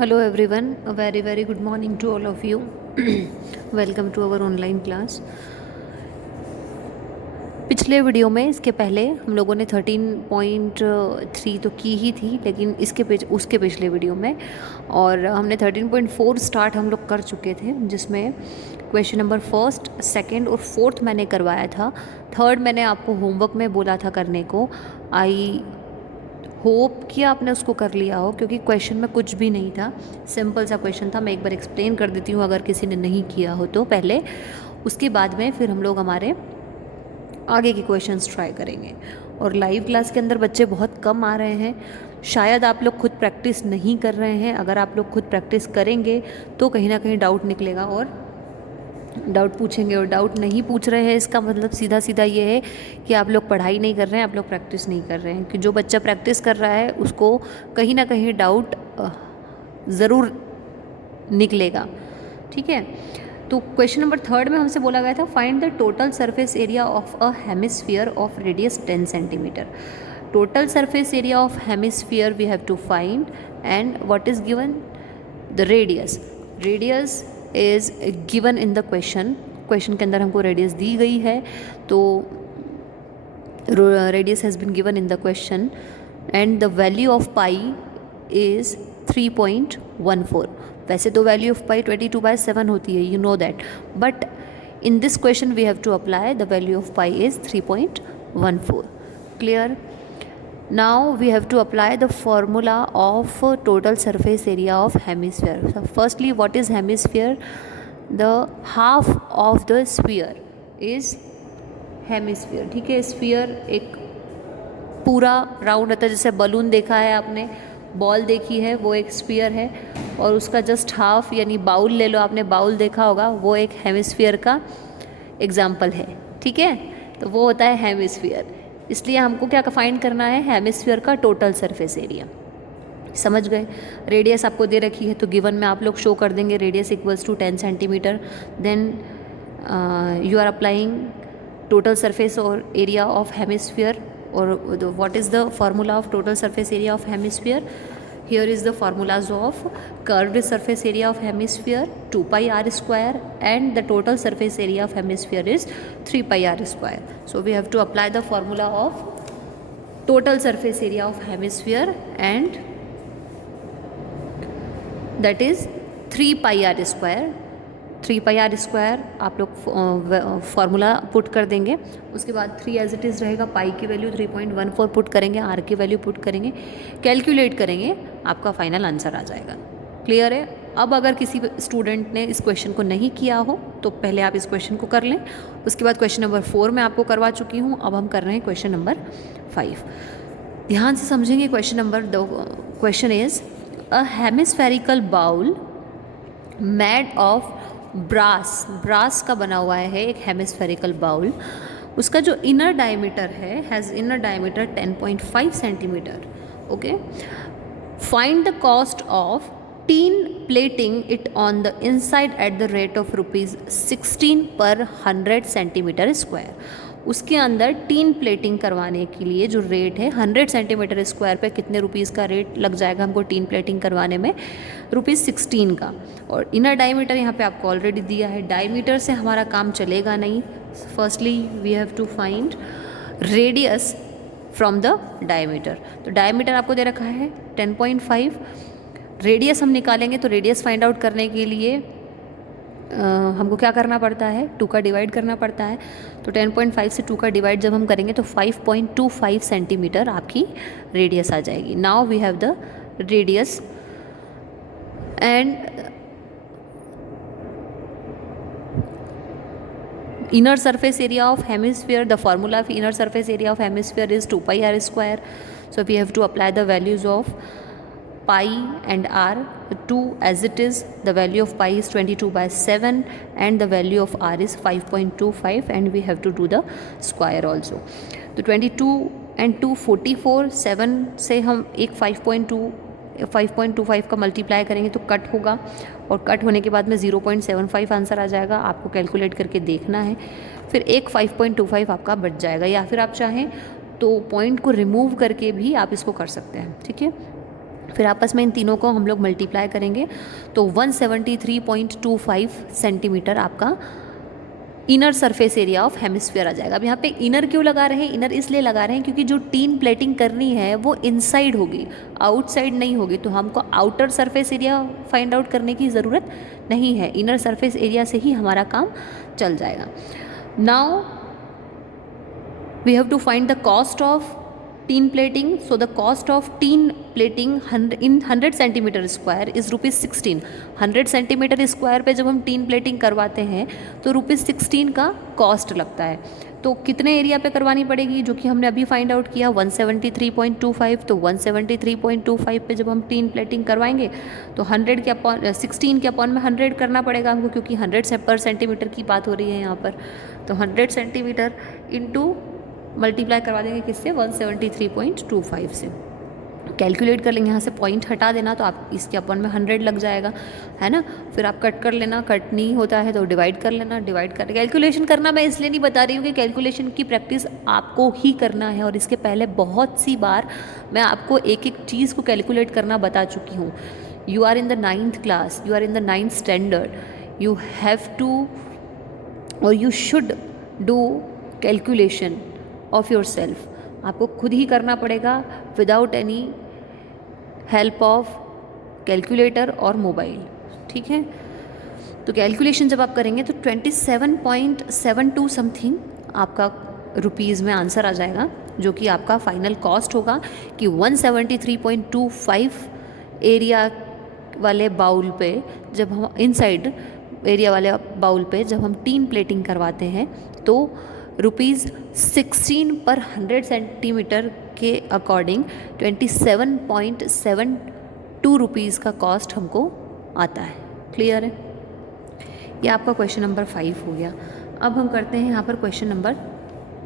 Hello everyone, a very good morning to all of you. Welcome to our online class. पिछले video में इसके पहले हम लोगों ने 13.3 तो की ही थी, लेकिन उसके पिछले वीडियो में और हमने 13.4 स्टार्ट हम लोग कर चुके थे, जिसमें क्वेश्चन नंबर फर्स्ट, सेकंड और फोर्थ मैंने करवाया था। थर्ड मैंने आपको होमवर्क में बोला था करने को। आई होप कि आपने उसको कर लिया हो, क्योंकि क्वेश्चन में कुछ भी नहीं था, सिंपल सा क्वेश्चन था। मैं एक बार एक्सप्लेन कर देती हूँ अगर किसी ने नहीं किया हो तो पहले, उसके बाद में फिर हम लोग हमारे आगे के क्वेश्चंस ट्राई करेंगे। और लाइव क्लास के अंदर बच्चे बहुत कम आ रहे हैं, शायद आप लोग खुद प्रैक्टिस नहीं कर रहे हैं। अगर आप लोग खुद प्रैक्टिस करेंगे तो कहीं ना कहीं डाउट निकलेगा और डाउट पूछेंगे, और डाउट नहीं पूछ रहे हैं इसका मतलब सीधा सीधा ये है कि आप लोग पढ़ाई नहीं कर रहे हैं, आप लोग प्रैक्टिस नहीं कर रहे हैं। कि जो बच्चा प्रैक्टिस कर रहा है उसको कहीं ना कहीं डाउट ज़रूर निकलेगा, ठीक है। तो क्वेश्चन नंबर थर्ड में हमसे बोला गया था, find the total surface area of a hemisphere of radius 10 centimetre. Total surface area of hemisphere we have to find, and what is given? The radius is given in the question के अंदर हमको radius दी गई है, तो radius has been given in the question, and the value of pi is 3.14। वैसे तो value of pi 22/7 होती है, you know that, but in this question we have to apply the value of pi is 3.14। Clear? Now we have to apply the formula of total surface area of hemisphere. So firstly, what is hemisphere? The half of the sphere is hemisphere, ठीक है। Sphere एक पूरा round रहता है, जैसे balloon देखा है आपने, बॉल देखी है, वो एक स्फीयर है, और उसका जस्ट हाफ यानी बाउल ले लो, आपने बाउल देखा होगा, वो एक हेमिस्फीयर का एग्जाम्पल है, ठीक है। तो वो होता है हेमिस्फीयर। इसलिए हमको क्या फाइंड करना है? हेमिस्फीयर का टोटल सरफेस एरिया। समझ गए? रेडियस आपको दे रखी है तो गिवन में आप लोग शो कर देंगे radius equals to 10 centimetre. Then you are applying total surface और एरिया ऑफ हेमिस्फीयर, और what is the formula of total surface area of hemisphere? Here is the formulas of curved surface area of hemisphere 2 pi r square, and the total surface area of hemisphere is 3 pi r square. So we have to apply the formula of total surface area of hemisphere, and that is 3 pi r square. 3 pi r square आप लोग formula put कर देंगे, उसके बाद 3 as it is रहेगा, पाई की value 3.14 put करेंगे, are की वैल्यू पुट करेंगे, कैलकुलेट करेंगे, आपका फाइनल आंसर आ जाएगा। क्लियर है? अब अगर किसी स्टूडेंट ने इस क्वेश्चन को नहीं किया हो तो पहले आप इस क्वेश्चन को कर लें, उसके बाद क्वेश्चन नंबर 4 मैं आपको करवा चुकी हूँ, अब हम कर रहे हैं क्वेश्चन नंबर 5। ध्यान से समझेंगे question number 2। Question is a hemispherical bowl made of brass का बना हुआ है एक हेमिस्फेरिकल बाउल। उसका जो इनर डायमीटर है has inner diameter 10.5 centimetre. Okay, find the cost of tin plating it on the inside at the rate of ₹16 per 100 centimetre square. उसके अंदर टीन प्लेटिंग करवाने के लिए जो रेट है 100 सेंटीमीटर स्क्वायर पे कितने रुपीज़ का रेट लग जाएगा हमको टीन प्लेटिंग करवाने में? ₹16 का। और इनर डायमीटर यहाँ पे आपको ऑलरेडी दिया है, डायमीटर से हमारा काम चलेगा नहीं। Firstly we have to find radius from the diameter. तो डायमीटर आपको दे रखा है 10.5, रेडियस हम निकालेंगे, तो रेडियस फाइंड आउट करने के लिए हमको क्या करना पड़ता है? 2 का डिवाइड करना पड़ता है। तो 10.5 से 2 का डिवाइड जब हम करेंगे तो 5.25 सेंटीमीटर आपकी रेडियस आ जाएगी। Now we have the radius, and inner surface area of hemisphere, the formula of inner surface area of hemisphere is 2 pi r square. So we have to apply the values of pi and r. 2 as it is, the value of pi is 22/7 and the value of r is 5.25, and we have to do the square also. तो 22 and 2 44, 7 से हम एक 5.25 का multiply करेंगे तो cut होगा, और cut होने के बाद में 0.75 आंसर आ जाएगा। आपको कैलकुलेट करके देखना है, फिर एक 5.25 आपका बच जाएगा, या फिर आप चाहें तो पॉइंट को रिमूव करके भी आप इसको कर सकते हैं, ठीक है। फिर आपस में इन तीनों को हम लोग मल्टीप्लाई करेंगे तो 173.25 सेंटीमीटर आपका inner surface area of hemisphere आ जाएगा। अब यहाँ पे इनर क्यों लगा रहे हैं? इनर इसलिए लगा रहे हैं क्योंकि जो टीन प्लेटिंग करनी है वो इनसाइड होगी, आउटसाइड नहीं होगी, तो हमको outer surface area find out करने की ज़रूरत नहीं है, इनर सरफेस एरिया से ही हमारा काम चल जाएगा। Now we have to find the cost of tin plating. So the cost of tin plating in 100 centimetre square is ₹16। 100 centimetre square पे जब हम टीन प्लेटिंग करवाते हैं तो ₹16 का कॉस्ट लगता है। तो कितने एरिया पे करवानी पड़ेगी, जो कि हमने अभी फाइंड आउट किया 173.25। तो 173.25 पे जब हम टीन प्लेटिंग करवाएंगे तो 100 के अपॉन 16 के अपॉन में 100 करना पड़ेगा हमको, क्योंकि 100 पर सेंटीमीटर की बात हो रही है यहाँ पर। तो 100 सेंटीमीटर इंटू मल्टीप्लाई करवा देंगे किससे? 173.25 से। कैलकुलेट कर लेंगे, यहाँ से पॉइंट हटा देना तो आप इसके अपन में 100 लग जाएगा, है ना। फिर आप कट कर लेना, कट नहीं होता है तो डिवाइड कर लेना, डिवाइड कर। कैलकुलेशन करना मैं इसलिए नहीं बता रही हूँ कि कैलकुलेशन की प्रैक्टिस आपको ही करना है, और इसके पहले बहुत सी बार मैं आपको एक एक चीज़ को कैलकुलेट करना बता चुकी हूँ। You are in the 9th class, you are in the 9th standard, you have to और you should do calculation of yourself. आपको खुद ही करना पड़ेगा without any help of calculator और मोबाइल, ठीक है। तो कैलकुलेशन जब आप करेंगे तो 27.72 समथिंग आपका रुपीज़ में आंसर आ जाएगा, जो कि आपका फाइनल कॉस्ट होगा कि 173.25 एरिया वाले बाउल पे जब हम इनसाइड एरिया वाले बाउल पे जब हम टीन प्लेटिंग करवाते हैं तो ₹16 पर 100 सेंटीमीटर के अकॉर्डिंग 27.72 रुपीज़ का कॉस्ट हमको आता है। क्लियर है? ये आपका क्वेश्चन नंबर 5 हो गया। अब हम करते हैं यहाँ पर क्वेश्चन नंबर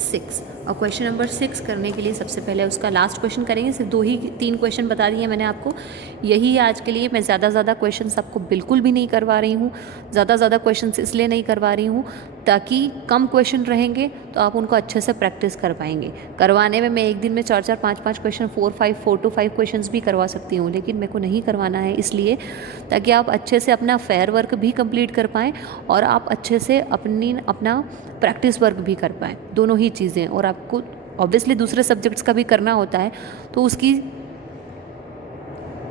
6। और क्वेश्चन नंबर 6 करने के लिए सबसे पहले उसका लास्ट क्वेश्चन करेंगे। सिर्फ 3 क्वेश्चन बता दिए मैंने आपको, यही है आज के लिए। मैं ज़्यादा क्वेश्चन आपको बिल्कुल भी नहीं करवा रही हूँ। ज़्यादा क्वेश्चन इसलिए नहीं करवा रही हूँ ताकि कम क्वेश्चन रहेंगे तो आप उनको अच्छे से प्रैक्टिस कर पाएंगे। करवाने में मैं एक दिन में 4 5 क्वेश्चन 4 to 5 क्वेश्चन भी करवा सकती हूँ, लेकिन मेरे को नहीं करवाना है इसलिए ताकि आप अच्छे से अपना फेयर वर्क भी कंप्लीट कर पाएँ और आप अच्छे से अपना प्रैक्टिस वर्क भी कर पाएँ, दोनों ही चीज़ें। और आपको ऑब्वियसली दूसरे सब्जेक्ट्स का भी करना होता है तो उसकी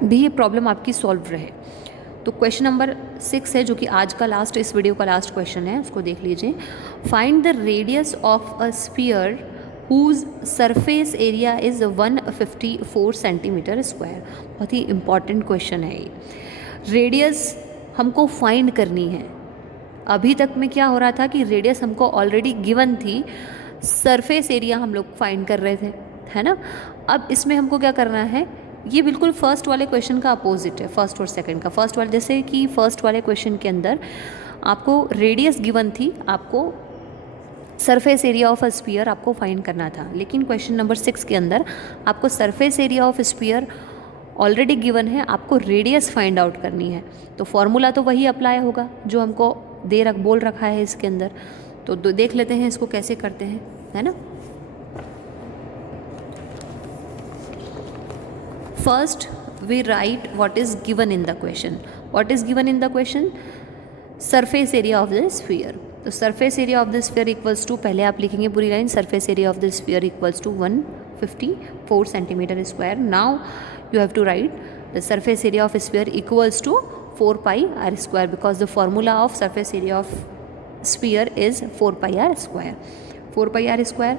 भी ये प्रॉब्लम आपकी सॉल्व रहे। तो क्वेश्चन नंबर 6 है, जो कि आज का लास्ट, इस वीडियो का लास्ट क्वेश्चन है, उसको देख लीजिए। Find the radius of a sphere whose surface area is 154 centimetre square. बहुत ही इंपॉर्टेंट क्वेश्चन है ये। रेडियस हमको फाइंड करनी है। अभी तक में क्या हो रहा था कि रेडियस हमको ऑलरेडी गिवन थी, सरफेस एरिया हम लोग फाइंड कर रहे थे, है ना। अब इसमें हमको क्या करना है, ये बिल्कुल फर्स्ट वाले क्वेश्चन का अपोजिट है, फर्स्ट और सेकंड का। फर्स्ट वाले, जैसे कि फर्स्ट वाले क्वेश्चन के अंदर आपको रेडियस गिवन थी, आपको surface area of a sphere आपको फाइंड करना था। लेकिन क्वेश्चन नंबर 6 के अंदर आपको surface area of sphere already given है, आपको रेडियस फाइंड आउट करनी है। तो फॉर्मूला तो वही अप्लाई होगा जो हमको बोल रखा है इसके अंदर। तो देख लेते हैं इसको कैसे करते हैं, है ना। First we write what is given in the question. What is given in the question? Surface area of the sphere. तो surface area of the sphere equals to, पहले आप लिखेंगे पूरी line, surface area of the sphere equals to 154 centimetre square. Now you have to write the surface area of a sphere equals to 4 pi r square, because the formula of surface area of sphere is 4 pi r square. 4 pi r square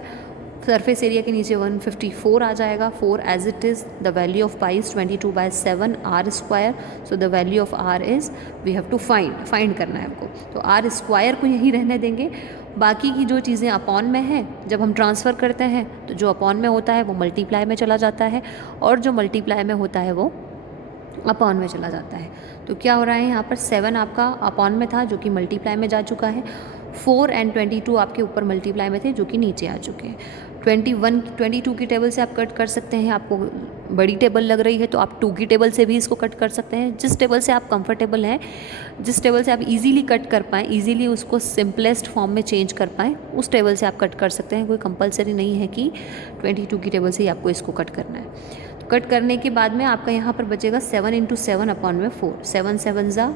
surface area के नीचे 154 आ जाएगा। 4 as it is, the value of pi is 22/7 r square. So the value of r is, we have to find करना है आपको। तो r square को यहीं रहने देंगे, बाकी की जो चीज़ें अपॉन में हैं जब हम ट्रांसफ़र करते हैं तो जो अपॉन में होता है वो मल्टीप्लाई में चला जाता है, और जो मल्टीप्लाई में होता है वो अपॉन में चला जाता है। तो क्या हो रहा है यहाँ पर, 7 आपका अपॉन में था जो कि मल्टीप्लाई में जा चुका है, 4 and 22 आपके ऊपर मल्टीप्लाई में थे जो कि नीचे आ चुके हैं। 22 की टेबल से आप कट कर सकते हैं, आपको बड़ी टेबल लग रही है तो आप 2 की टेबल से भी इसको कट कर सकते हैं। जिस टेबल से आप कंफर्टेबल हैं, जिस टेबल से आप इजीली कट कर पाएँ, इजीली उसको सिंपलेस्ट फॉर्म में चेंज कर पाएँ, उस टेबल से आप कट कर सकते हैं। कोई कंपलसरी नहीं है कि 22 की टेबल से ही आपको इसको कट करना है। तो कट करने के बाद में आपका यहाँ पर बचेगा 7 इंटू 7 अपॉन में 4, 7 7 ज़ा,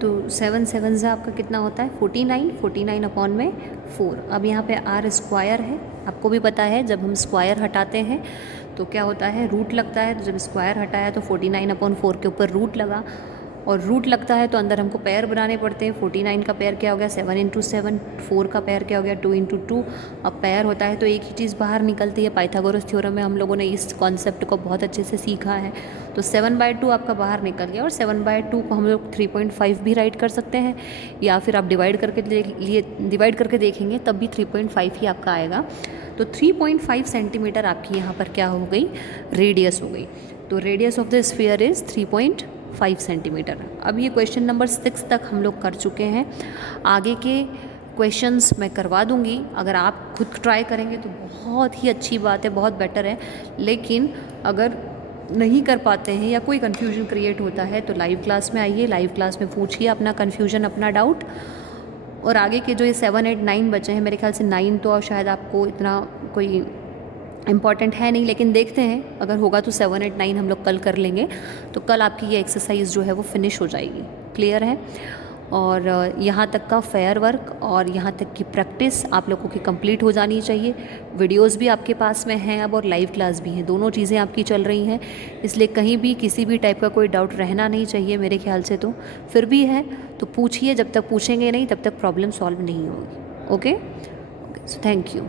तो 7 7 ज़ा आपका कितना होता है 49, 49 अपॉन में 4। अब यहाँ पे आर स्क्वायर है, आपको भी पता है जब हम स्क्वायर हटाते हैं तो क्या होता है, रूट लगता है। तो जब स्क्वायर हटाया तो 49 अपॉन 4 के ऊपर रूट लगा, और रूट लगता है तो अंदर हमको पेयर बनाने पड़ते हैं। 49 का पेयर क्या हो गया 7 इंटू 7, 4 का पेयर क्या हो गया 2 इंटू 2। अब पेयर होता है तो एक ही चीज़ बाहर निकलती है। पाइथागोरस थ्योरम में हम लोगों ने इस कॉन्सेप्ट को बहुत अच्छे से सीखा है। तो 7/2 आपका बाहर निकल गया, और 7/2 को हम लोग 3.5 भी राइट कर सकते हैं, या फिर आप डिवाइड करके देखेंगे तब भी 3.5 ही आपका आएगा। तो 3.5 सेंटीमीटर आपकी यहाँ पर क्या हो गई, रेडियस हो गई। तो radius of the sphere is 3.5 centimetre. अब ये क्वेश्चन नंबर 6 तक हम लोग कर चुके हैं। आगे के क्वेश्चंस मैं करवा दूंगी, अगर आप खुद ट्राई करेंगे तो बहुत ही अच्छी बात है, बहुत बेटर है। लेकिन अगर नहीं कर पाते हैं या कोई कन्फ्यूजन क्रिएट होता है तो लाइव क्लास में आइए, लाइव क्लास में पूछिए अपना कन्फ्यूजन, अपना डाउट। और आगे के जो ये 7 8 9 बचे हैं, मेरे ख्याल से 9 तो शायद आपको इतना कोई इम्पॉर्टेंट है नहीं, लेकिन देखते हैं अगर होगा तो 7 8 9 हम लोग कल कर लेंगे। तो कल आपकी ये एक्सरसाइज जो है वो फिनिश हो जाएगी। क्लियर है? और यहाँ तक का फेयर वर्क और यहाँ तक की प्रैक्टिस आप लोगों की कंप्लीट हो जानी चाहिए। वीडियोस भी आपके पास में हैं अब, और लाइव क्लास भी हैं, दोनों चीज़ें आपकी चल रही हैं। इसलिए कहीं भी किसी भी टाइप का कोई डाउट रहना नहीं चाहिए मेरे ख्याल से। तो फिर भी है तो पूछिए, जब तक पूछेंगे नहीं तब तक प्रॉब्लम सॉल्व नहीं होगी। Okay, so thank you.